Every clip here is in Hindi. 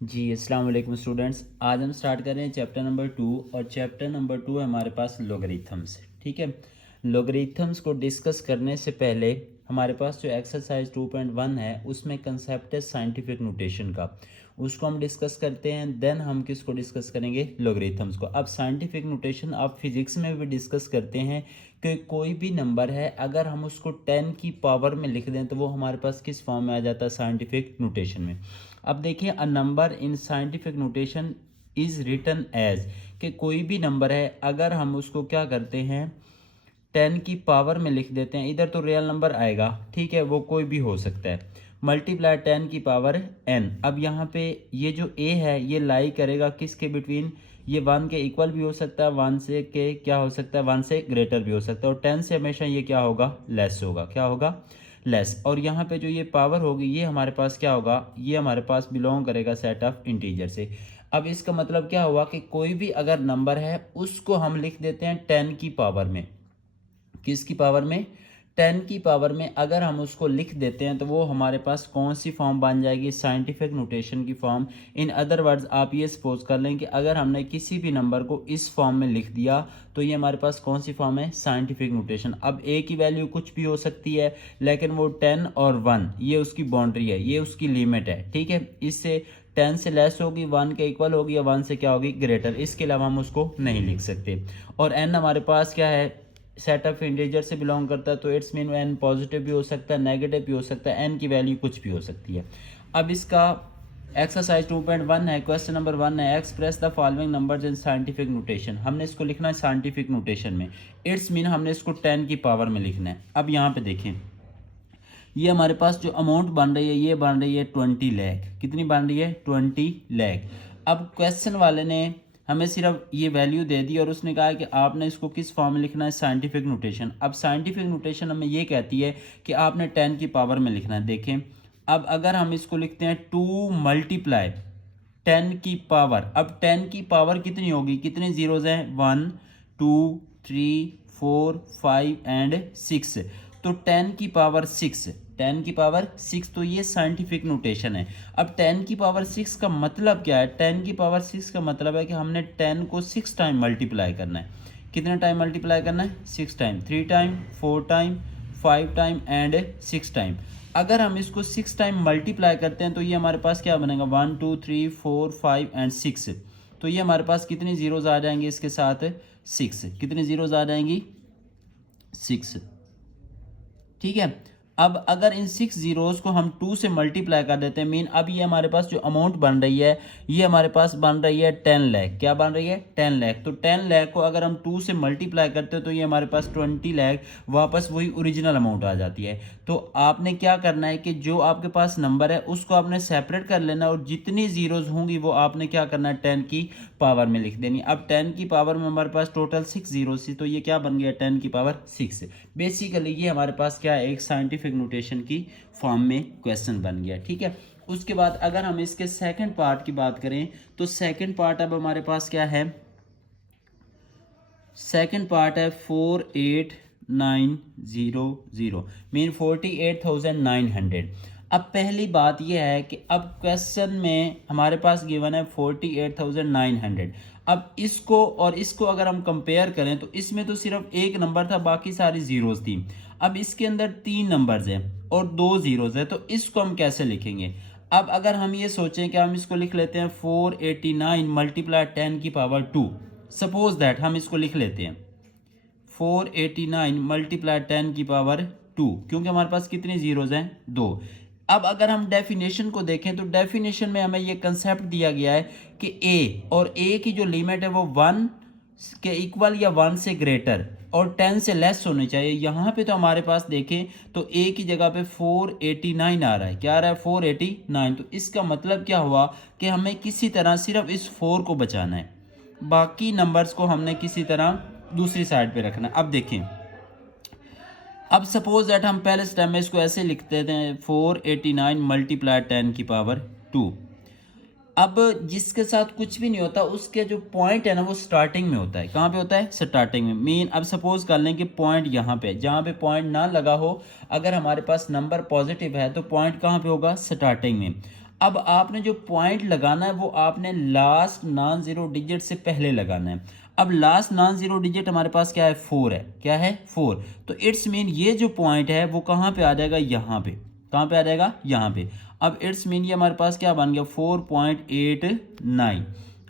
जी अस्सलाम वालेकुम स्टूडेंट्स। आज हम स्टार्ट कर रहे हैं चैप्टर नंबर 2 और चैप्टर नंबर 2 है हमारे पास लॉगरिथम्स। ठीक है, लॉगरिथम्स को डिस्कस करने से पहले हमारे पास जो एक्सरसाइज 2.1 है उसमें कंसेप्ट है साइंटिफिक नोटेशन का, उसको हम डिस्कस करते हैं। देन हम किसको डिस्कस करेंगे? लॉगरिथम्स को। अब साइंटिफिक नोटेशन आप फिजिक्स में भी डिस्कस करते हैं कि कोई भी नंबर है अगर हम उसको 10 की पावर में लिख दें तो वो हमारे पास किस फॉर्म में आ जाता है? साइंटिफिक नोटेशन में। अब देखिए, a number in scientific notation is written as, कि कोई भी नंबर है अगर हम उसको क्या करते हैं 10 की पावर में लिख देते हैं, इधर तो रियल नंबर आएगा, ठीक है, वो कोई भी हो सकता है, मल्टीप्लाई 10 की पावर n। अब यहाँ पे ये जो a है ये लाई करेगा किसके बिटवीन? ये 1 के इक्वल भी हो सकता है, 1 से के क्या हो सकता है, 1 से ग्रेटर भी हो सकता है, और 10 से हमेशा ये क्या होगा? लेस होगा। क्या होगा? लेस। और यहाँ पे जो ये पावर होगी ये हमारे पास क्या होगा? ये हमारे पास बिलोंग करेगा सेट ऑफ इंटीजर से। अब इसका मतलब क्या हुआ कि कोई भी अगर नंबर है उसको हम लिख देते हैं 10 की पावर में। किसकी पावर में? 10 की पावर में अगर हम उसको लिख देते हैं तो वो हमारे पास कौन सी फॉर्म बन जाएगी? साइंटिफिक नोटेशन की फॉर्म। इन अदर वर्ड्स आप ये सपोज कर लें कि अगर हमने किसी भी नंबर को इस फॉर्म में लिख दिया तो ये हमारे पास कौन सी फॉर्म है? Scientific notation. अब ए की वैल्यू कुछ भी हो सकती है, लेकिन वो 10 और 1 ये उसकी बाउंड्री है, ये उसकी लिमिट है, ठीक है। इससे 10 से लेस होगी, 1 के इक्वल होगी, या 1 से क्या होगी? ग्रेटर। इसके अलावा हम उसको नहीं लिख सकते। और n हमारे पास क्या है? सेट ऑफ इंटीजर से बिलोंग करता है, तो इट्स मीन एन पॉजिटिव भी हो सकता है, नेगेटिव भी हो सकता है, एन की वैल्यू कुछ भी हो सकती है। अब इसका एक्सरसाइज 2.1 है, क्वेश्चन नंबर 1 है, express the following numbers in scientific notation. हमने इसको लिखना है साइंटिफिक नोटेशन में, इट्स मीन हमने इसको 10 की पावर में लिखना है। अब यहाँ पे देखें, ये हमारे पास जो अमाउंट बन रही है ये बन रही है 20 लाख। कितनी बन रही है? 20 लाख। अब क्वेश्चन वाले ने हमें सिर्फ ये वैल्यू दे दी और उसने कहा कि आपने इसको किस फॉर्म में लिखना है? Scientific notation. अब साइंटिफिक नोटेशन हमें ये कहती है कि आपने 10 की पावर में लिखना है। देखें, अब अगर हम इसको लिखते हैं 2 मल्टीप्लाई 10 की पावर। अब 10 की पावर कितनी होगी? कितने जीरोज हैं? 1 2 3 4 5 एंड 6। तो 10 की पावर 6, 10 की पावर 6, तो ये साइंटिफिक नोटेशन है। अब 10 की पावर 6 का मतलब क्या है? 10 की पावर 6 का मतलब है कि हमने 10 को 6 टाइम मल्टीप्लाई करना है। कितने टाइम मल्टीप्लाई करना है? 6 time, 3 time, 4 time, 5 time and 6 time. अगर हम इसको 6 टाइम मल्टीप्लाई करते हैं तो ये हमारे पास क्या बनेगा? 1 2 3 4 5 एंड 6। तो ये हमारे पास कितनी जीरोज आ जाएंगे इसके साथ? 6। कितनी जीरोज आ जाएंगी? 6। ठीक है। अब अगर इन 6 जीरोस को हम 2 से मल्टीप्लाई कर देते हैं, मीन अब ये हमारे पास जो अमाउंट बन रही है ये हमारे पास बन रही है 10 लाख। क्या बन रही है? 10 लाख। तो 10 लाख को अगर हम 2 से मल्टीप्लाई करते हैं तो ये हमारे पास 20 लाख, वापस वही ओरिजिनल अमाउंट आ जाती है। तो आपने क्या करना है कि जो आपके पास नंबर है उसको आपने सेपरेट कर लेना, और जितनी जीरोज होंगी वो आपने क्या करना है? 10 की पावर में लिख देनी। अब 10 की पावर में हमारे पास टोटल 6 जीरो थी, तो ये क्या बन गया? 10 की पावर 6। बेसिकली ये हमारे पास क्या है? एक साइंटिफिक नोटेशन की फॉर्म में क्वेश्चन बन गया, ठीक है। उसके बाद अगर हम इसके सेकंड पार्ट की बात करें तो सेकंड पार्ट अब हमारे पास क्या है? सेकंड पार्ट है 48900, मीन 48,900। अब पहली बात यह है कि अब क्वेश्चन में हमारे पास गिवन है 48,900। अब इसको और इसको अगर हम कंपेयर करें तो इसमें तो सिर्फ एक नंबर था, बाकी सारी जीरोज थी। अब इसके अंदर 3 नंबर्स हैं और 2 जीरोज है, तो इसको हम कैसे लिखेंगे? अब अगर हम ये सोचें कि हम इसको लिख लेते हैं 489 मल्टीप्लाई 10 की पावर 2। सपोज दैट हम इसको लिख लेते हैं 489 मल्टीप्लाई 10 की पावर 2, क्योंकि हमारे पास कितनी जीरोज हैं? 2। अब अगर हम डेफिनेशन को देखें तो डेफिनेशन में हमें ये कंसेप्ट दिया गया है कि a, और a की जो लिमिट है वो 1 के इक्वल या 1 से ग्रेटर और 10 से लेस होनी चाहिए। यहाँ पे तो हमारे पास देखें तो a की जगह पे 489 आ रहा है। क्या आ रहा है? 489। तो इसका मतलब क्या हुआ कि हमें किसी तरह सिर्फ इस 4 को बचाना है, बाकी नंबर्स को हमने किसी तरह दूसरी साइड पे रखना है। अब देखें, अब सपोज दैट हम पहले स्टेप में इसको ऐसे लिखते थे 489 मल्टीप्लाई 10 की पावर 2। अब जिसके साथ कुछ भी नहीं होता उसके जो पॉइंट है ना वो स्टार्टिंग में होता है। कहाँ पे होता है? स्टार्टिंग में। मीन अब सपोज कर लें कि पॉइंट यहाँ पे, जहाँ पे पॉइंट ना लगा हो, अगर हमारे पास नंबर पॉजिटिव है तो पॉइंट कहाँ पे होगा? स्टार्टिंग में। अब आपने जो पॉइंट लगाना है वो आपने लास्ट नॉन ज़ीरो डिजिट से पहले लगाना है। अब लास्ट नॉन ज़ीरो डिजिट हमारे पास क्या है, 4 है। क्या है, 4। तो इट्स मीन ये जो पॉइंट है वो कहाँ पे आ जाएगा, यहाँ पे। कहाँ पे आ जाएगा, यहाँ पे। अब इट्स मीन ये हमारे पास क्या बन गया, 4.89।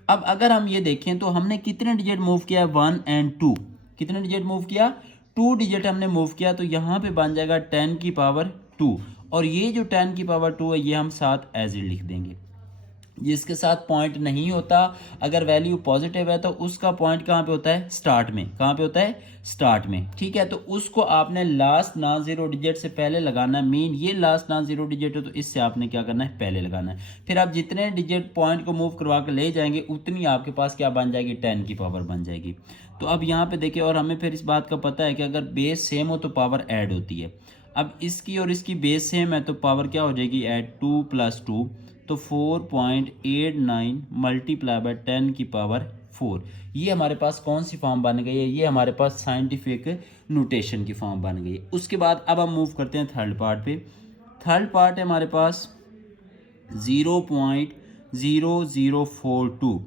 अब अगर हम ये देखें तो हमने कितने डिजिट मूव किया है, 1 और 2। कितने डिजिट मूव किया, 2 डिजिट हमने मूव किया। तो यहाँ पे बन जाएगा 10 की पावर 2। और ये जो 10 की पावर 2 है ये हम साथ एज इट लिख देंगे। जिसके साथ पॉइंट नहीं होता, अगर वैल्यू पॉजिटिव है तो उसका पॉइंट कहाँ पे होता है, स्टार्ट में। कहाँ पे होता है, स्टार्ट में। ठीक है, तो उसको आपने लास्ट नॉन जीरो डिजिट से पहले लगाना है। मीन ये लास्ट नॉन जीरो डिजिट है तो इससे आपने क्या करना है, पहले लगाना है। फिर आप जितने डिजिट पॉइंट को मूव करवा के ले जाएंगे उतनी आपके पास क्या बन जाएगी, 10 की पावर बन जाएगी। तो अब यहाँ पे देखिए, और हमें फिर इस बात का पता है कि अगर बेस सेम हो तो पावर ऐड होती है। अब इसकी और इसकी बेस सेम है तो पावर क्या हो जाएगी, ऐड 2 + 2। तो 4.89 मल्टीप्लाई बाय 10 की पावर 4। ये हमारे पास कौन सी फॉर्म बन गई है, ये हमारे पास साइंटिफिक नोटेशन की फॉर्म बन गई है। उसके बाद अब हम मूव करते हैं थर्ड पार्ट पे। थर्ड पार्ट है हमारे पास 0.0042।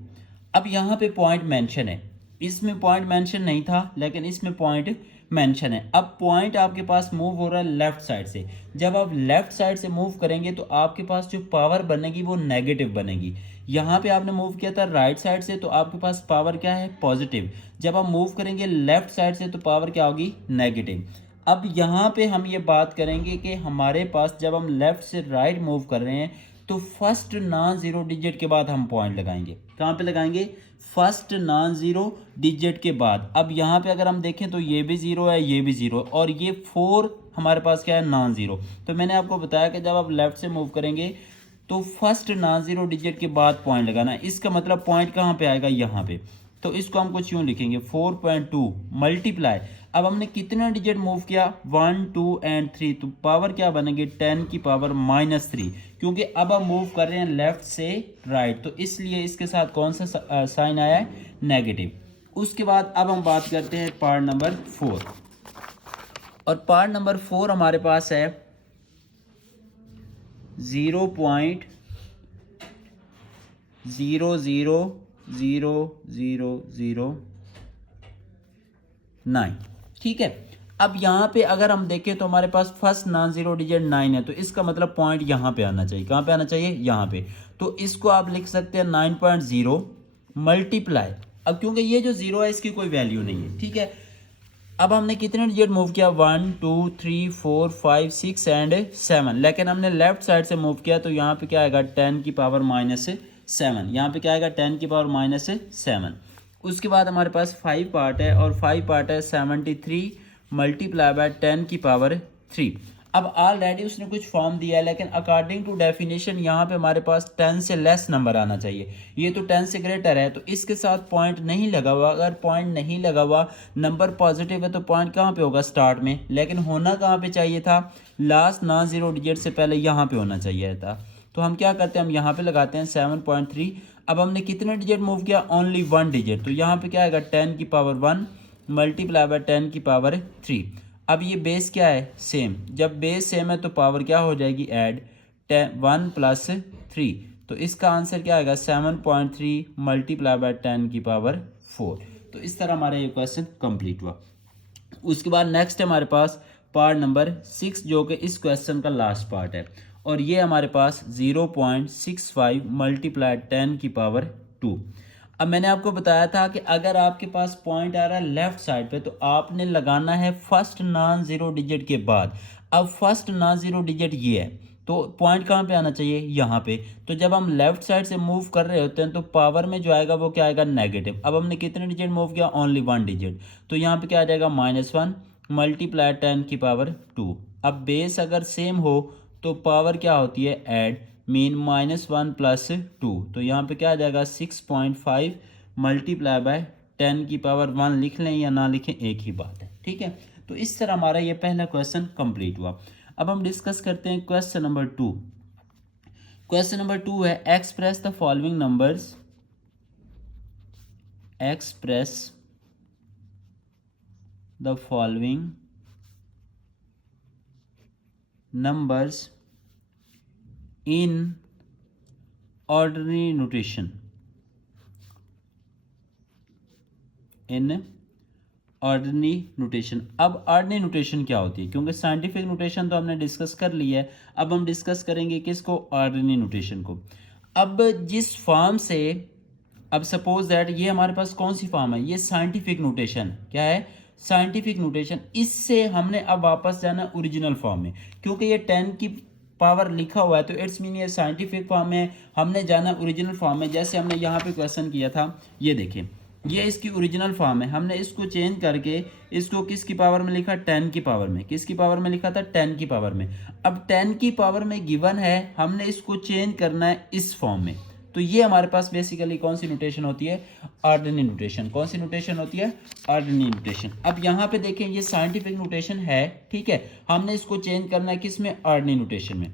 अब यहाँ पे पॉइंट मेंशन है, इसमें पॉइंट मेंशन नहीं था लेकिन इसमें पॉइंट मेंशन है। अब पॉइंट आपके पास मूव हो रहा है लेफ्ट साइड से। जब आप लेफ्ट साइड से मूव करेंगे तो आपके पास जो पावर बनेगी वो नेगेटिव बनेगी। यहाँ पे आपने मूव किया था राइट साइड से तो आपके पास पावर क्या है, पॉजिटिव। जब आप मूव करेंगे लेफ्ट साइड से तो पावर क्या होगी, नेगेटिव। अब यहाँ पे हम ये बात करेंगे कि हमारे पास जब हम लेफ्ट से राइट मूव कर रहे हैं तो फर्स्ट नॉन जीरो डिजिट के बाद हम पॉइंट लगाएंगे। कहाँ पे लगाएंगे, फर्स्ट नॉन जीरो डिजिट के बाद। अब यहाँ पे अगर हम देखें तो ये भी जीरो है, ये भी जीरो, और ये 4 हमारे पास क्या है, नॉन जीरो। तो मैंने आपको बताया कि जब आप लेफ्ट से मूव करेंगे तो फर्स्ट नॉन जीरो डिजिट के बाद पॉइंट लगाना है। इसका मतलब पॉइंट कहाँ पे आएगा, यहाँ पे। तो इसको हम कुछ यूँ लिखेंगे, 4.2 मल्टीप्लाई। अब हमने कितना डिजिट मूव किया, 1 2 और 3। तो पावर क्या बनेगी, 10 की पावर -3। क्योंकि अब हम मूव कर रहे हैं लेफ्ट से राइट तो इसलिए इसके साथ कौन सा साइन आया है, नेगेटिव। उसके बाद अब हम बात करते हैं पार्ट नंबर 4। और पार्ट नंबर 4 हमारे पास है 0.000009। ठीक है, अब यहाँ पे अगर हम देखें तो हमारे पास फर्स्ट नॉन जीरो डिजिट 9 है। तो इसका मतलब पॉइंट यहाँ पे आना चाहिए। कहाँ पे आना चाहिए, यहाँ पे। तो इसको आप लिख सकते हैं 9.0 मल्टीप्लाई। अब क्योंकि ये जो जीरो है इसकी कोई वैल्यू नहीं है। ठीक है, अब हमने कितने डिजिट मूव किया, 1 2 3 4 5 6 एंड 7। लेकिन हमने लेफ्ट साइड से मूव किया तो यहाँ पे क्या आएगा, 10 की पावर -7। यहाँ पे क्या आएगा, 10 की पावर -7। उसके बाद हमारे पास 5 पार्ट है और 5 पार्ट है 73 मल्टीप्लाई बाय 10 की पावर 3। अब ऑलरेडी उसने कुछ फॉर्म दिया है लेकिन अकॉर्डिंग टू डेफिनेशन यहाँ पे हमारे पास 10 से लेस नंबर आना चाहिए। ये तो 10 से ग्रेटर है तो इसके साथ पॉइंट नहीं लगा हुआ। अगर पॉइंट नहीं लगा हुआ, नंबर पॉजिटिव है तो पॉइंट कहाँ पे होगा, स्टार्ट में। लेकिन होना कहाँ पे चाहिए था, लास्ट नॉन जीरो डिजिट से पहले यहाँ पे होना चाहिए था। तो हम क्या करते हैं, हम यहाँ पे लगाते हैं 7.3। अब हमने कितने डिजिट मूव किया, ओनली 1 डिजिट। तो यहाँ पे क्या आएगा, 10 की पावर 1 मल्टीप्लाई बाय 10 की पावर 3। अब ये बेस क्या है, सेम। जब बेस सेम है तो पावर क्या हो जाएगी, ऐड 1 + 3। तो इसका आंसर क्या आएगा, 7.3 मल्टीप्लाई बाय 10 की पावर 4। तो इस तरह हमारा ये क्वेश्चन कंप्लीट हुआ। उसके बाद नेक्स्ट है हमारे पास पार्ट नंबर 6 जो कि इस क्वेश्चन का लास्ट पार्ट है। और ये हमारे पास 0.65 मल्टीप्लाई 10 की पावर 2। अब मैंने आपको बताया था कि अगर आपके पास पॉइंट आ रहा है लेफ्ट साइड पे तो आपने लगाना है फर्स्ट नॉन जीरो डिजिट के बाद। अब फर्स्ट नॉन जीरो डिजिट ये है तो पॉइंट कहाँ पे आना चाहिए, यहाँ पे। तो जब हम लेफ्ट साइड से मूव कर रहे होते हैं तो पावर में जो आएगा वो क्या आएगा, नेगेटिव। अब हमने कितने डिजिट मूव किया, ओनली 1 डिजिट। तो यहाँ पे क्या आ जाएगा, -1 मल्टीप्लाई 10 की पावर 2। अब बेस अगर सेम हो तो पावर क्या होती है, ऐड। मीन -1 + 2। तो यहाँ पे क्या आ जाएगा, 6.5 मल्टीप्लाई बाय 10 की पावर 1 लिख लें या ना लिखें एक ही बात है। ठीक है, तो इस तरह हमारा ये पहला क्वेश्चन कंप्लीट हुआ। अब हम डिस्कस करते हैं क्वेश्चन नंबर 2। क्वेश्चन नंबर 2 है, express the following numbers. Express the following numbers in ordinary notation, in ordinary notation. अब ऑर्डिनरी नोटेशन क्या होती है, क्योंकि साइंटिफिक नोटेशन तो हमने डिस्कस कर लिया है, अब हम डिस्कस करेंगे किसको, ऑर्डिनरी नोटेशन को। अब जिस फॉर्म से, अब सपोज दैट ये हमारे पास कौन सी फॉर्म है, ये साइंटिफिक नोटेशन, क्या है, साइंटिफिक नोटेशन। इससे हमने अब वापस जाना ओरिजिनल फॉर्म में, क्योंकि ये 10 की पावर लिखा हुआ है तो इट्स मीन ये साइंटिफिक फॉर्म में, हमने जाना ओरिजिनल फॉर्म में। जैसे हमने यहाँ पे क्वेश्चन किया था, ये देखें, ये इसकी ओरिजिनल फॉर्म है, हमने इसको चेंज करके इसको किसकी पावर में लिखा, 10 की पावर में। किसकी पावर में लिखा था, 10 की पावर में। अब 10 की पावर में गिवन है, हमने इसको चेंज करना है इस फॉर्म में। तो ये हमारे पास बेसिकली कौन सी नोटेशन होती है, ऑर्डिनरी नोटेशन। कौन सी नोटेशन होती है, ऑर्डिनरी नोटेशन। अब यहाँ पे देखें ये साइंटिफिक नोटेशन है, ठीक है, हमने इसको चेंज करना है किस में, ऑर्डिनरी नोटेशन में।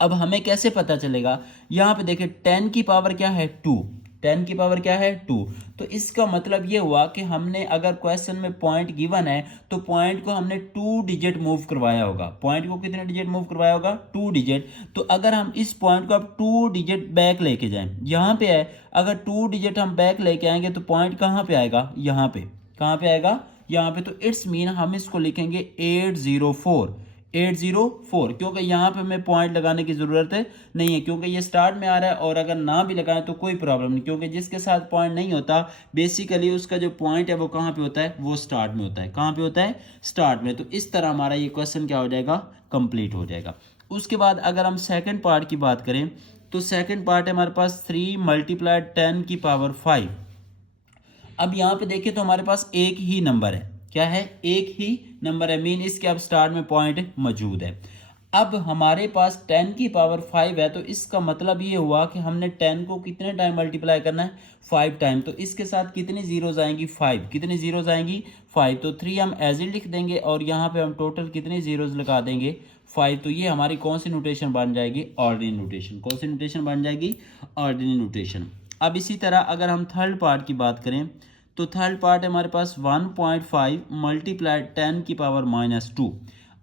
अब हमें कैसे पता चलेगा, यहाँ पे देखें 10 की पावर क्या है, 2, 10 की पावर क्या है, 2। तो इसका मतलब ये हुआ कि हमने अगर क्वेश्चन में पॉइंट गिवन है तो पॉइंट को हमने 2 डिजिट मूव करवाया होगा। पॉइंट को कितने डिजिट मूव करवाया होगा, 2 डिजिट। तो अगर हम इस पॉइंट को अब 2 डिजिट बैक लेके जाएं, यहाँ पे है, अगर 2 डिजिट हम बैक लेके आएंगे तो पॉइंट कहाँ पे आएगा, यहाँ पे, कहाँ पे आएगा, यहाँ पे। तो इट्स मीन हम इसको लिखेंगे 804, 804, क्योंकि यहाँ पे हमें पॉइंट लगाने की ज़रूरत नहीं है, क्योंकि ये स्टार्ट में आ रहा है। और अगर ना भी लगाएं तो कोई प्रॉब्लम नहीं, क्योंकि जिसके साथ पॉइंट नहीं होता बेसिकली उसका जो पॉइंट है वो कहाँ पे होता है, वो स्टार्ट में होता है। कहाँ पे होता है, स्टार्ट में। तो इस तरह हमारा ये क्वेश्चन क्या हो जाएगा, कंप्लीट हो जाएगा। उसके बाद अगर हम सेकेंड पार्ट की बात करें तो सेकेंड पार्ट है हमारे पास 3 × 10 की पावर 5। अब यहाँ पे देखें तो हमारे पास एक ही नंबर है, क्या है, एक ही नंबर है, मीन इसके अब स्टार्ट में पॉइंट मौजूद है। अब हमारे पास 10 की पावर 5 है, तो इसका मतलब ये हुआ कि हमने 10 को कितने टाइम मल्टीप्लाई करना है, 5 टाइम। तो इसके साथ कितनी जीरोज आएंगी, 5। कितनी जीरोज आएंगी, 5। तो 3 हम एज इट लिख देंगे और यहाँ पे हम टोटल कितनी जीरोज लगा देंगे, 5। तो ये हमारी कौन सी नोटेशन बन जाएगी, ऑर्डिनरी नोटेशन। कौन सी नोटेशन बन जाएगी, ऑर्डिनरी नोटेशन। अब इसी तरह अगर हम थर्ड पार्ट की बात करें तो थर्ड पार्ट है हमारे पास 1.5 × 10 की पावर -2।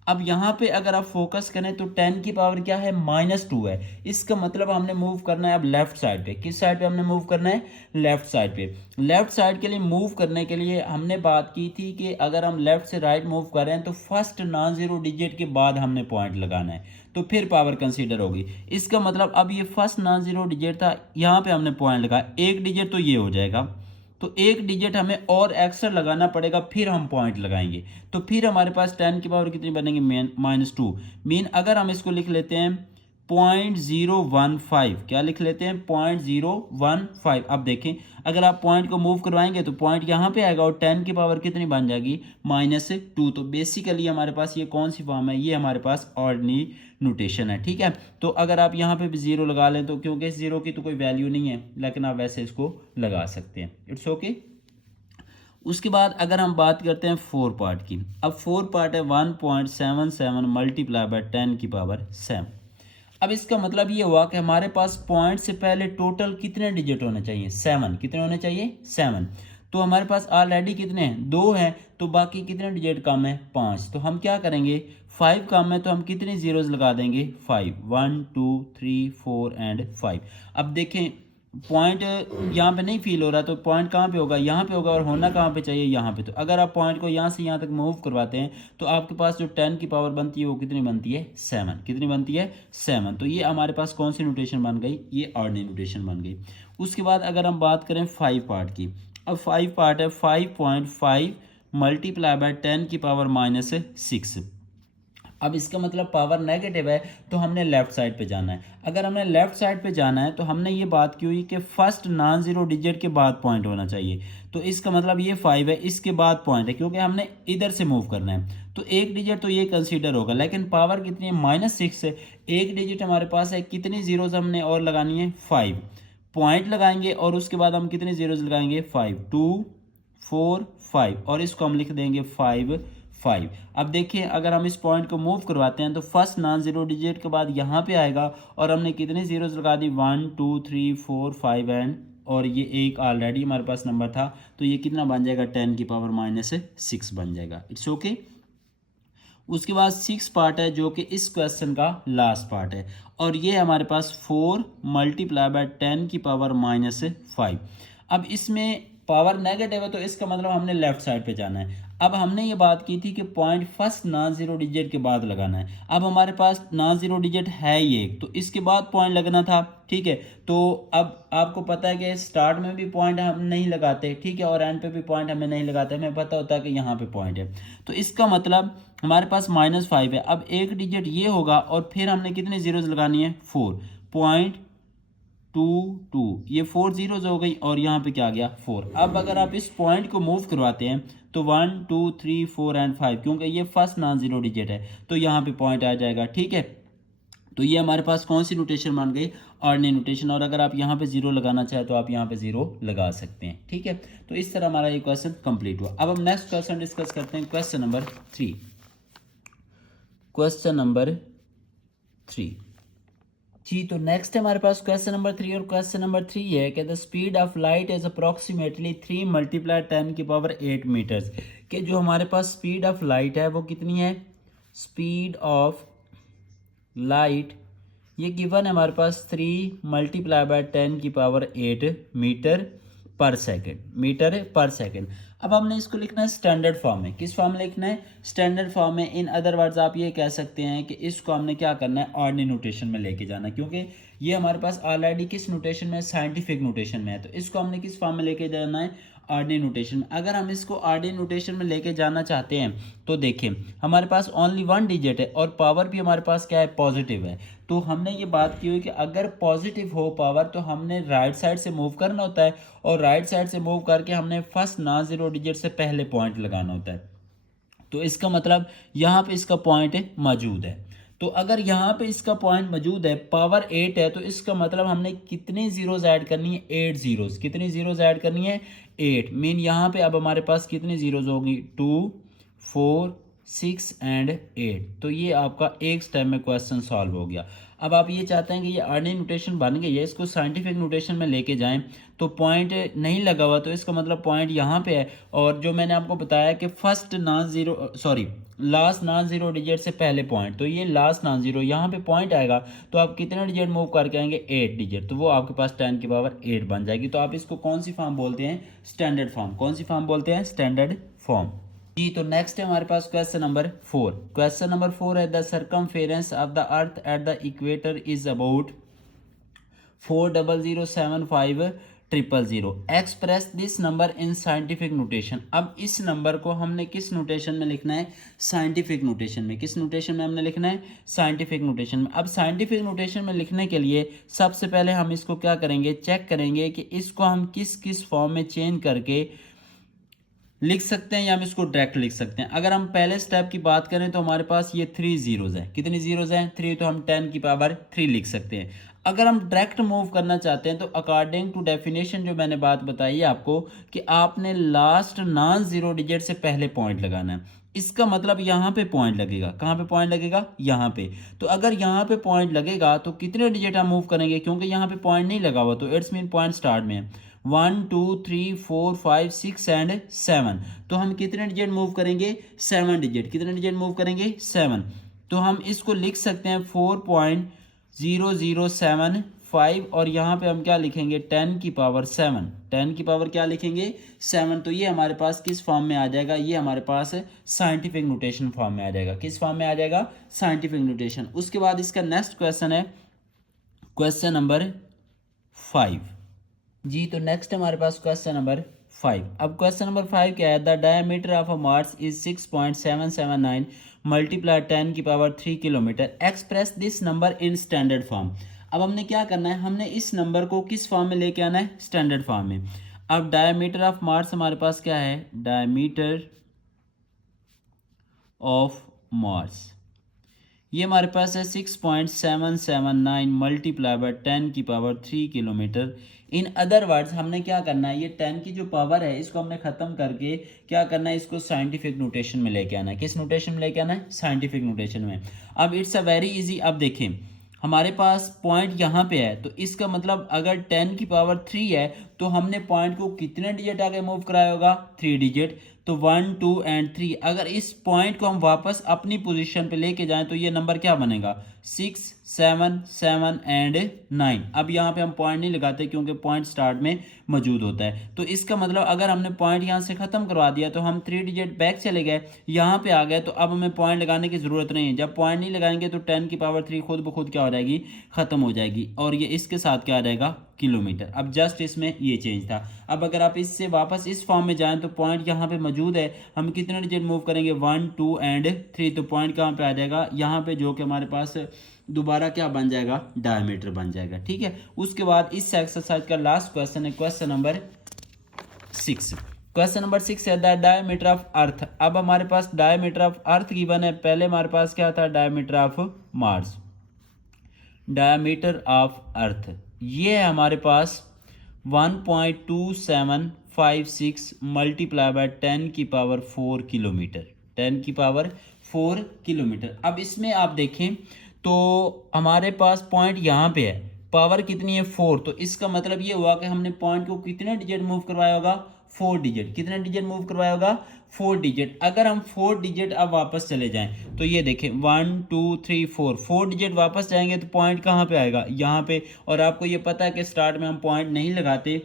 अब यहाँ पे अगर आप फोकस करें तो 10 की पावर क्या है, -2 है। इसका मतलब हमने मूव करना है अब लेफ्ट साइड पे। किस साइड पे हमने मूव करना है, लेफ्ट साइड पे। लेफ्ट साइड के लिए मूव करने के लिए हमने बात की थी कि अगर हम लेफ्ट से राइट मूव कर रहे हैं तो फर्स्ट नॉन जीरो डिजिट के बाद हमने पॉइंट लगाना है, तो फिर पावर कंसीडर होगी। इसका मतलब अब ये फर्स्ट नॉन जीरो डिजिट था, यहाँ पे हमने पॉइंट लगाया, एक डिजिट तो ये हो जाएगा, तो एक डिजिट हमें और एक्स्ट्रा लगाना पड़ेगा, फिर हम पॉइंट लगाएंगे। तो फिर हमारे पास 10 की पावर कितनी बनेगी, -2। मीन अगर हम इसको लिख लेते हैं 0.015, क्या लिख लेते हैं, 0.015। अब देखें अगर आप पॉइंट को मूव करवाएंगे तो पॉइंट यहाँ पे आएगा और 10 की पावर कितनी बन जाएगी, -2। तो बेसिकली हमारे पास ये कौन सी फॉर्म है, ये हमारे पास ऑर्डिनरी नोटेशन है, ठीक है। तो अगर आप यहाँ पे भी 0 लगा लें तो, क्योंकि इस 0 की तो कोई वैल्यू नहीं है, लेकिन आप वैसे इसको लगा सकते हैं, इट्स ओके। उसके बाद अगर हम बात करते हैं 4 पार्ट की, अब 4 पार्ट है 1.77 × 10 की पावर 7। अब इसका मतलब ये हुआ कि हमारे पास पॉइंट से पहले टोटल कितने डिजिट होने चाहिए, 7। कितने होने चाहिए, 7। तो हमारे पास ऑलरेडी कितने हैं, 2 हैं, तो बाकी कितने डिजिट कम है, 5। तो हम क्या करेंगे, 5 कम है तो हम कितनी जीरोज लगा देंगे, 5। 1 2 3 4 एंड 5। अब देखें पॉइंट यहाँ पे नहीं फील हो रहा, तो पॉइंट कहाँ पे होगा, यहाँ पे होगा, और होना कहाँ पे चाहिए, यहाँ पे। तो अगर आप पॉइंट को यहाँ से यहाँ तक मूव करवाते हैं तो आपके पास जो 10 की पावर बनती है वो कितनी बनती है, 7। कितनी बनती है, 7। तो ये हमारे पास कौन सी नोटेशन बन गई, ये ऑर्डिनरी नोटेशन बन गई। उसके बाद अगर हम बात करें 5 पार्ट की, अब 5 पार्ट है 5.5 × 10 की पावर -6। अब इसका मतलब पावर नेगेटिव है तो हमने लेफ्ट साइड पे जाना है। अगर हमने लेफ्ट साइड पे जाना है तो हमने ये बात की हुई कि फर्स्ट नॉन जीरो डिजिट के बाद पॉइंट होना चाहिए। तो इसका मतलब ये 5 है, इसके बाद पॉइंट है, क्योंकि हमने इधर से मूव करना है। तो एक डिजिट तो ये कंसीडर होगा, लेकिन पावर कितनी है, -6 है। एक डिजिट हमारे पास है, कितनी जीरोज हमने और लगानी है, 5। पॉइंट लगाएंगे और उसके बाद हम कितनी जीरोज लगाएंगे, 5। 2 4 5, और इसको हम लिख देंगे 5 5। अब देखिए अगर हम इस पॉइंट को मूव करवाते हैं तो फर्स्ट नॉन जीरो डिजिट के बाद यहाँ पे आएगा, और हमने कितनी जीरोज लगा दी, 1 2 3 4 5 एंड, और ये एक ऑलरेडी हमारे पास नंबर था, तो ये कितना बन जाएगा, 10 की पावर -6 बन जाएगा, इट्स ओके। उसके बाद 6 पार्ट है जो कि इस क्वेश्चन का लास्ट पार्ट है, और ये हमारे पास 4 मल्टीप्लाई बाय 10 की पावर -5। अब इसमें पावर नेगेटिव है तो इसका मतलब हमने लेफ्ट साइड पे जाना है। अब हमने ये बात की थी कि point first non zero digit के बाद लगाना है। अब हमारे पास नॉन जीरो डिजिट है ही एक, तो इसके बाद पॉइंट लगना था, ठीक है। तो अब आपको पता है कि स्टार्ट में भी पॉइंट हम नहीं लगाते, ठीक है, और एंड पे भी पॉइंट हमें नहीं लगाते, हमें पता होता है कि यहाँ पे पॉइंट है। तो इसका मतलब हमारे पास -5 है। अब एक डिजिट ये होगा और फिर हमने कितनी जीरोज लगानी है, 4.22, ये 4 जीरोज हो गई और यहाँ पे क्या आ गया, 4। अब अगर आप इस पॉइंट को मूव करवाते हैं तो 1 2 3 4 एंड 5, क्योंकि ये फर्स्ट नॉन जीरो डिजिट है तो यहाँ पे पॉइंट आ जाएगा, ठीक है। तो ये हमारे पास कौन सी नोटेशन बन गई, ऑर्डिनरी नोटेशन। और अगर आप यहाँ पे जीरो लगाना चाहे तो आप यहाँ पे जीरो लगा सकते हैं, ठीक है। तो इस तरह हमारा ये क्वेश्चन कंप्लीट हुआ। अब हम नेक्स्ट क्वेश्चन डिस्कस करते हैं, क्वेश्चन नंबर 3। क्वेश्चन नंबर 3 जी, तो नेक्स्ट है हमारे पास क्वेश्चन नंबर 3, और क्वेश्चन नंबर 3 है कि the speed of light is approximately 3 multiply 10 की पावर 8 मीटर्स। कि जो हमारे पास स्पीड ऑफ लाइट है वो कितनी है, स्पीड ऑफ लाइट ये गिवन है हमारे पास 3 मल्टीप्लाई बाय 10 की पावर 8 मीटर पर सेकेंड, मीटर पर सेकेंड। अब हमने इसको लिखना है स्टैंडर्ड फॉर्म में। किस फॉर्म में लिखना है, स्टैंडर्ड फॉर्म में। इन अदर वर्ड्स आप ये कह सकते हैं कि इसको हमने क्या करना है, ऑर्डिनरी नोटेशन में लेके जाना है, क्योंकि ये हमारे पास ऑलरेडी किस नोटेशन में, साइंटिफिक नोटेशन में है। तो इसको हमने किस फॉर्म में लेके जाना है, ऑर्डिनरी नोटेशन में। अगर हम इसको ऑर्डिनरी नोटेशन में लेके जाना चाहते हैं तो देखिए हमारे पास ओनली 1 डिजिट है और पावर भी हमारे पास क्या है, पॉजिटिव है। तो हमने ये बात की हुई कि अगर पॉजिटिव हो पावर तो हमने राइट साइड से मूव करना होता है, और राइट साइड से मूव करके हमने फर्स्ट नॉन जीरो डिजिट से पहले पॉइंट लगाना होता है। तो इसका मतलब यहाँ पे इसका पॉइंट मौजूद है। तो अगर यहाँ पे इसका पॉइंट मौजूद है, पावर 8 है, तो इसका मतलब हमने कितने जीरोज ऐड करनी है, 8 जीरोज। कितनी जीरोज ऐड करनी है, 8। मीन यहाँ पे अब हमारे पास कितनी जीरोज होगी, 2 4 6 एंड 8। तो ये आपका एक स्टेप में क्वेश्चन सॉल्व हो गया। अब आप ये चाहते हैं कि ये ऑर्डिनरी नोटेशन बन गई है, इसको साइंटिफिक नोटेशन में लेके जाएं, तो पॉइंट नहीं लगा हुआ, तो इसका मतलब पॉइंट यहाँ पे है। और जो मैंने आपको बताया कि first non zero sorry last non zero digit से पहले पॉइंट, तो ये लास्ट नॉन जीरो यहाँ पे पॉइंट आएगा, तो आप कितने डिजिट मूव करके आएंगे, 8 डिजिट, तो वो आपके पास 10 की पावर 8 बन जाएगी। तो आप इसको कौन सी फॉर्म बोलते हैं, स्टैंडर्ड फॉर्म। कौन सी फॉर्म बोलते हैं, स्टैंडर्ड फॉर्म जी। तो नेक्स्ट है हमारे पास क्वेश्चन नंबर 4। क्वेश्चन नंबर 4 है the circumference of the earth at the equator is about 4007500। Express this number in scientific notation. अब इस नंबर को हमने किस नोटेशन में लिखना है, साइंटिफिक नोटेशन में। किस नोटेशन में हमने लिखना है, साइंटिफिक नोटेशन में। अब साइंटिफिक नोटेशन में लिखने के लिए सबसे पहले हम इसको क्या करेंगे, चेक करेंगे कि इसको हम किस किस फॉर्म में चेंज करके लिख सकते हैं, या हम इसको डायरेक्ट लिख सकते हैं। अगर हम पहले स्टेप की बात करें तो हमारे पास ये 3 जीरोज हैं। कितनी जीरोज हैं, 3, तो हम 10 की पावर 3 लिख सकते हैं। अगर हम डायरेक्ट मूव करना चाहते हैं तो अकॉर्डिंग टू डेफिनेशन जो मैंने बात बताई है आपको कि आपने लास्ट नॉन जीरो डिजिट से पहले पॉइंट लगाना है। इसका मतलब यहाँ पे पॉइंट लगेगा, कहाँ पे पॉइंट लगेगा, यहाँ पे। तो अगर यहाँ पे पॉइंट लगेगा तो कितने डिजिट हम मूव करेंगे, क्योंकि यहाँ पे पॉइंट नहीं लगा हुआ, तो इट्स मीन पॉइंट स्टार्ट में है। 1 2 3 4 5 6 एंड 7। तो हम कितने डिजिट मूव करेंगे, 7 डिजिट। कितने डिजिट मूव करेंगे, 7। तो हम इसको लिख सकते हैं 4.0075, और यहाँ पे हम क्या लिखेंगे, 10 की पावर 7। 10 की पावर क्या लिखेंगे, 7। तो ये हमारे पास किस फॉर्म में आ जाएगा, ये हमारे पास साइंटिफिक नोटेशन फॉर्म में आ जाएगा। किस फॉर्म में आ जाएगा, साइंटिफिक नोटेशन। उसके बाद इसका नेक्स्ट क्वेश्चन है क्वेश्चन नंबर 5 जी। तो नेक्स्ट हमारे पास क्वेश्चन नंबर 5। अब क्वेश्चन नंबर 5 क्या है, the diameter of a Mars is 6.779 multiply 10 की power 3 kilometre. Express this number in standard form. अब हमने क्या करना है, हमने इस नंबर को किस फॉर्म में लेके आना है, स्टैंडर्ड फॉर्म में। अब डायमीटर ऑफ मार्स हमारे पास क्या है, डायमीटर ऑफ मार्स ये हमारे पास है 6.779 मल्टीप्लाई बाय 10 की power 3 kilometre. In other words हमने क्या करना है, ये 10 की जो पावर है इसको हमने ख़त्म करके क्या करना है, इसको साइंटिफिक नोटेशन में लेके आना है। किस नोटेशन में लेके आना है, साइंटिफिक नोटेशन में। अब इट्स अ वेरी इजी। अब देखें हमारे पास पॉइंट यहाँ पे है, तो इसका मतलब अगर 10 की पावर 3 है तो हमने पॉइंट को कितने डिजिट आगे मूव कराया होगा, 3 डिजिट। तो 1 2 एंड 3, अगर इस पॉइंट को हम वापस अपनी पोजीशन पे लेके जाएं तो ये नंबर क्या बनेगा 6 7 7 एंड 9। अब यहाँ पे हम पॉइंट नहीं लगाते क्योंकि पॉइंट स्टार्ट में मौजूद होता है। तो इसका मतलब अगर हमने पॉइंट यहाँ से ख़त्म करवा दिया तो हम 3 डिजिट बैक चले गए, यहाँ पे आ गए, तो अब हमें पॉइंट लगाने की ज़रूरत नहीं है। जब पॉइंट नहीं लगाएंगे तो 10 की पावर 3 खुद ब खुद क्या हो जाएगी, ख़त्म हो जाएगी, और ये इसके साथ क्या आ जाएगा, किलोमीटर। अब जस्ट इसमें ये चेंज था। अब अगर आप इससे वापस इस फॉर्म में जाएं तो पॉइंट यहाँ पे मौजूद है, हम कितने डिजिट मूव करेंगे 1 2 एंड 3, तो पॉइंट कहाँ पे आ जाएगा, यहाँ पे, जो कि हमारे पास दोबारा क्या बन जाएगा, डायमीटर बन जाएगा। ठीक है, उसके बाद इस एक्सरसाइज का लास्ट क्वेश्चन है क्वेश्चन नंबर 6। क्वेश्चन नंबर 6 है द डायमीटर ऑफ अर्थ। अब हमारे पास डायमीटर ऑफ अर्थ गिवन है, पहले हमारे पास क्या था, diameter of Mars. Diameter of earth ये है हमारे पास 1.2756 मल्टीप्लाई बाय 10 की पावर 4 किलोमीटर, 10 की पावर 4 किलोमीटर। अब इसमें आप देखें तो हमारे पास पॉइंट यहाँ पे है, पावर कितनी है 4, तो इसका मतलब ये हुआ कि हमने पॉइंट को कितने डिजिट मूव करवाया होगा, 4 डिजिट। कितने डिजिट मूव करवाया होगा, 4 डिजिट। अगर हम 4 डिजिट अब वापस चले जाएं तो ये देखें 1 2 3 4, 4 डिजिट वापस जाएंगे तो पॉइंट कहाँ पे आएगा, यहाँ पे। और आपको ये पता है कि स्टार्ट में हम पॉइंट नहीं लगाते,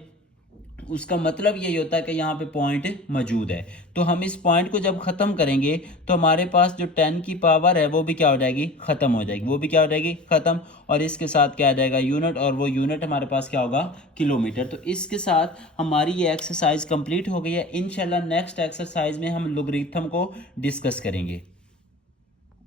उसका मतलब यही होता है कि यहाँ पे पॉइंट मौजूद है। तो हम इस पॉइंट को जब ख़त्म करेंगे तो हमारे पास जो 10 की पावर है वो भी क्या हो जाएगी, ख़त्म हो जाएगी, वो भी क्या हो जाएगी, ख़त्म। और इसके साथ क्या आ जाएगा, यूनिट, और वो यूनिट हमारे पास क्या होगा, किलोमीटर। तो इसके साथ हमारी ये एक्सरसाइज कंप्लीट हो गई है। इंशाल्लाह नेक्स्ट एक्सरसाइज में हम लोगरिथम को डिस्कस करेंगे।